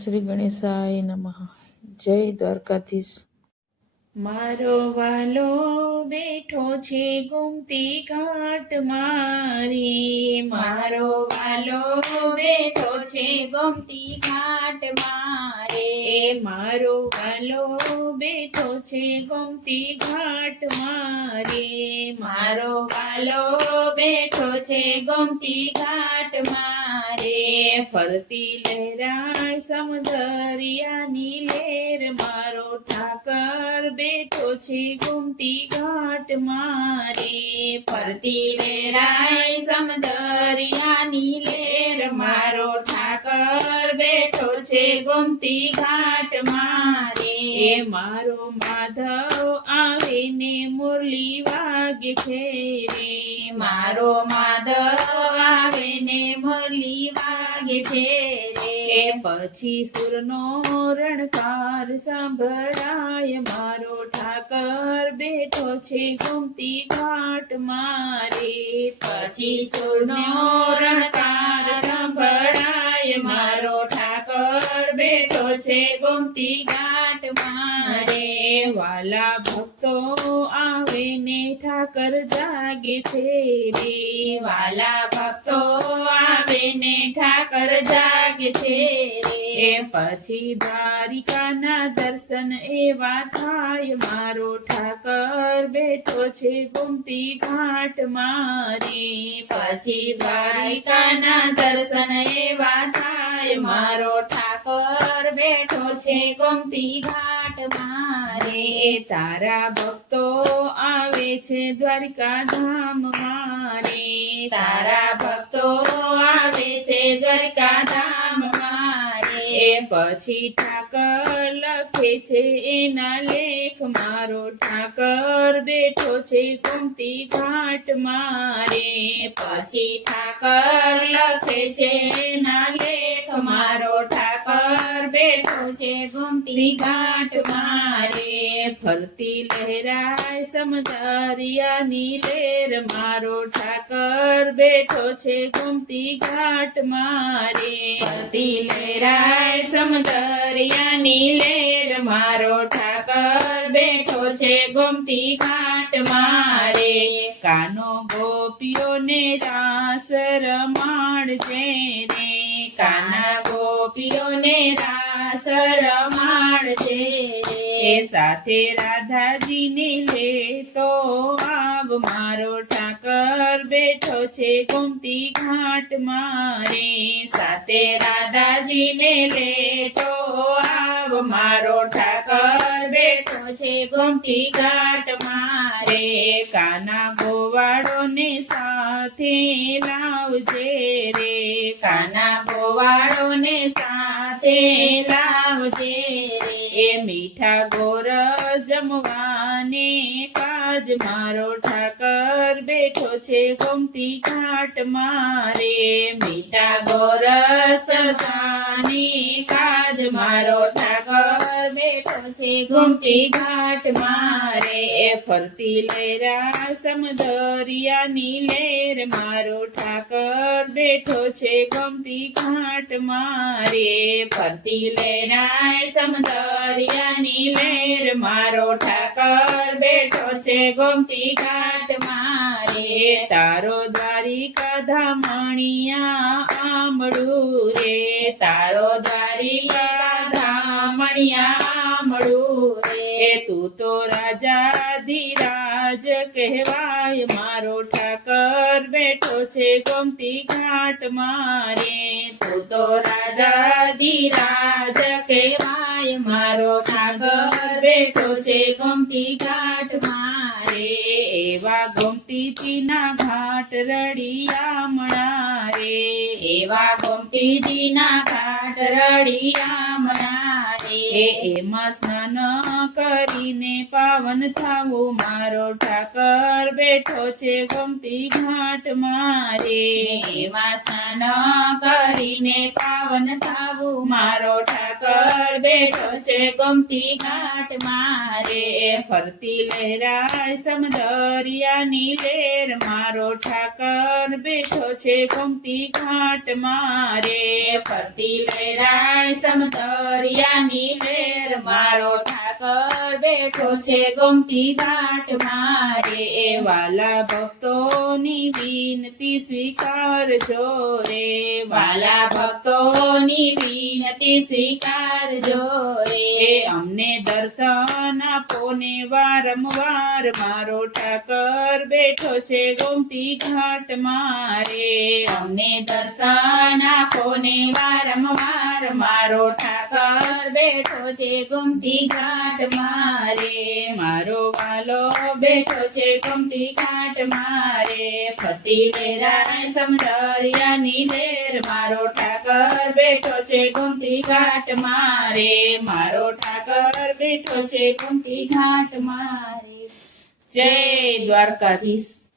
શ્રી ગણેશાય નમઃ. જય દ્વારકાધીશ. મારો વાલો બેઠો છે ગોમતી ઘાટ મારી, મારો વાલો બેઠો છે ગોમતી ઘાટ મારે. મારો વાલો બેઠો છે ગોમતી ઘાટ મારી, મારો વાલો બેઠો છે ગોમતી ઘાટ મારે. ફરતી લહેરાય સમુદરિયાની લેર, મારો ઠાકર બેઠો છે ગોમતી ઘાટ મારી. ફરતી લહેરાય સમદરિયાની લેર, મારો ઠાકર બેઠો છે ગોમતી ઘાટ મારે. મારો માધવ આવે ને મુરલી વાગે છે રે, મારો માધવ આવે ને મુરલી વાગે છે રે. પછી સુરનો રણકાર સાંભળાય, મારો ઠાકર બેઠો છે ગોમતી ઘાટ મારે. પછી સુરનો રણકાર સંભળાય, મારો ઠાકર બેઠો છે ગોમતી ઘાટ મારે. વાલા ભક્તો આવે ને ઠાકર જાગે છે રે, વાલા ભક્તો આવે ને ઠાકર જાગે છે રે. પછી દ્વારિકાના દર્શન એવા થાય, મારો ઠાકર બેઠો છે ગોમતી ઘાટ મારે. પછી દ્વારિકાના દર્શન એવા થાય, મારો ઠાકર બેઠો છે ગોમતી ઘાટ મારે. તારા ભક્તો આવે છે દ્વારિકા ધામ મારે, તારા ભક્તો આવે છે દ્વારિકા ધામ મારે. પછી ઠાકર લખે છે એના લેખ, મારો ઠાકર બેઠો છે ગોમતી ઘાટ મારે. પછી ઠાકર લખે છે ના લેખ, મારો ઠાકર બેઠો છે ગોમતી ઘાટ મારે. ફરતી લહેરાય સમદરિયાની લેર, મારો ઠાકર બેઠો છે ગોમતી ઘાટ મારે. ફરતી લહેરાય સમદરિયાની લેર, મારો ઠાકર બેઠો છે ગોમતી ઘાટ મારે. કાનો ગોપીઓને રાસ રમાડજે રે, કાના ગોપીઓને રાસ રમાડજે રે. સાથે રાધાજીને લેતો આવ, મારો ઠાકર બેઠો છે ગોમતી ઘાટ મારે. સાથે રાધાજીને લેતો આવ, મારો ઠાકર બેઠો છે ગોમતી ઘાટ મારે. કાના ગોવાળોને સાથે લાવજે રે, કાના ગોવાળોને સાથે લાવજે રે. મીઠા ગોરસ જમવાને કાજ, મારો ઠાકર બેઠો છે ગોમતી ઘાટ મારે. મીઠા ગોરસ જાની કાજ, મારો ઠાકર બેઠો છે ગોમતી ઘાટ મારે. ફરતી લહેરા સમદરિયાની લેર, મારો ઠાકર બેઠો છે ગોમતી ઘાટ મારે. ફરતી લહેરાય સમદરિયાની લેર, મારો ઠાકર બેઠો છે ગોમતી ઘાટ મારે. તારો દ્વારિકા ધામણિયા આમળું રે, તારો દ્વારિકા ધામણિયા આમળું રે. તું તો રાજાધિરાજ કહેવાય, મારો ઠાકર બેઠો છે ગોમતી ઘાટ મારે. તું તો રાજાધિરાજ કહેવાય, મારો ઠાકર બેઠો છે ગોમતી ઘાટ મારે. એવા ગોમતીજીના ઘાટ રળિયામણા રે, એવા ગોમતીજીના ઘાટ રળિયામણા રે. એમાં સ્નાન કરીને પાવન થાવું મારો ઠાકર બેઠો છે ગોમતી ઘાટ મારે. એમાં સ્નાન કરીને પાવન થાવું મારો ઠાકર બેઠો છે ગોમતી ઘાટ મારે. ફરતી લહેરાય સમદરિયાની લેર મારો ઠાકર બેઠો છે ગોમતી ઘાટ મારે. ફરતી લહેરાય સમદરિયાની લેર મારો ઠાકર બેઠો છે ગોમતી ઘાટ મારે. વાલા ભક્તોની વિનતી સ્વીકારજો રે. વાલા ભક્તોની વિનતી સ્વીકારજો રે. અમને દર્શન આપો ને વારંવાર મારો ઠાકર બેઠો છે ગોમતી ઘાટ મારે. અમને દર્શન આપો ને વારંવાર મારો ઠાકર બેઠો છે ગોમતી ઘાટ મારે. મારો વાલો બેઠો છે ગોમતી ઘાટ મારે. ફરતી લહેરાય સમદરિયાની લેર મારો ઠાકર બેઠો છે ગોમતી ઘાટ મારે. મારો ઠાકર બેઠો છે ગોમતી ઘાટ મારે. જય દ્વારકાધીશ.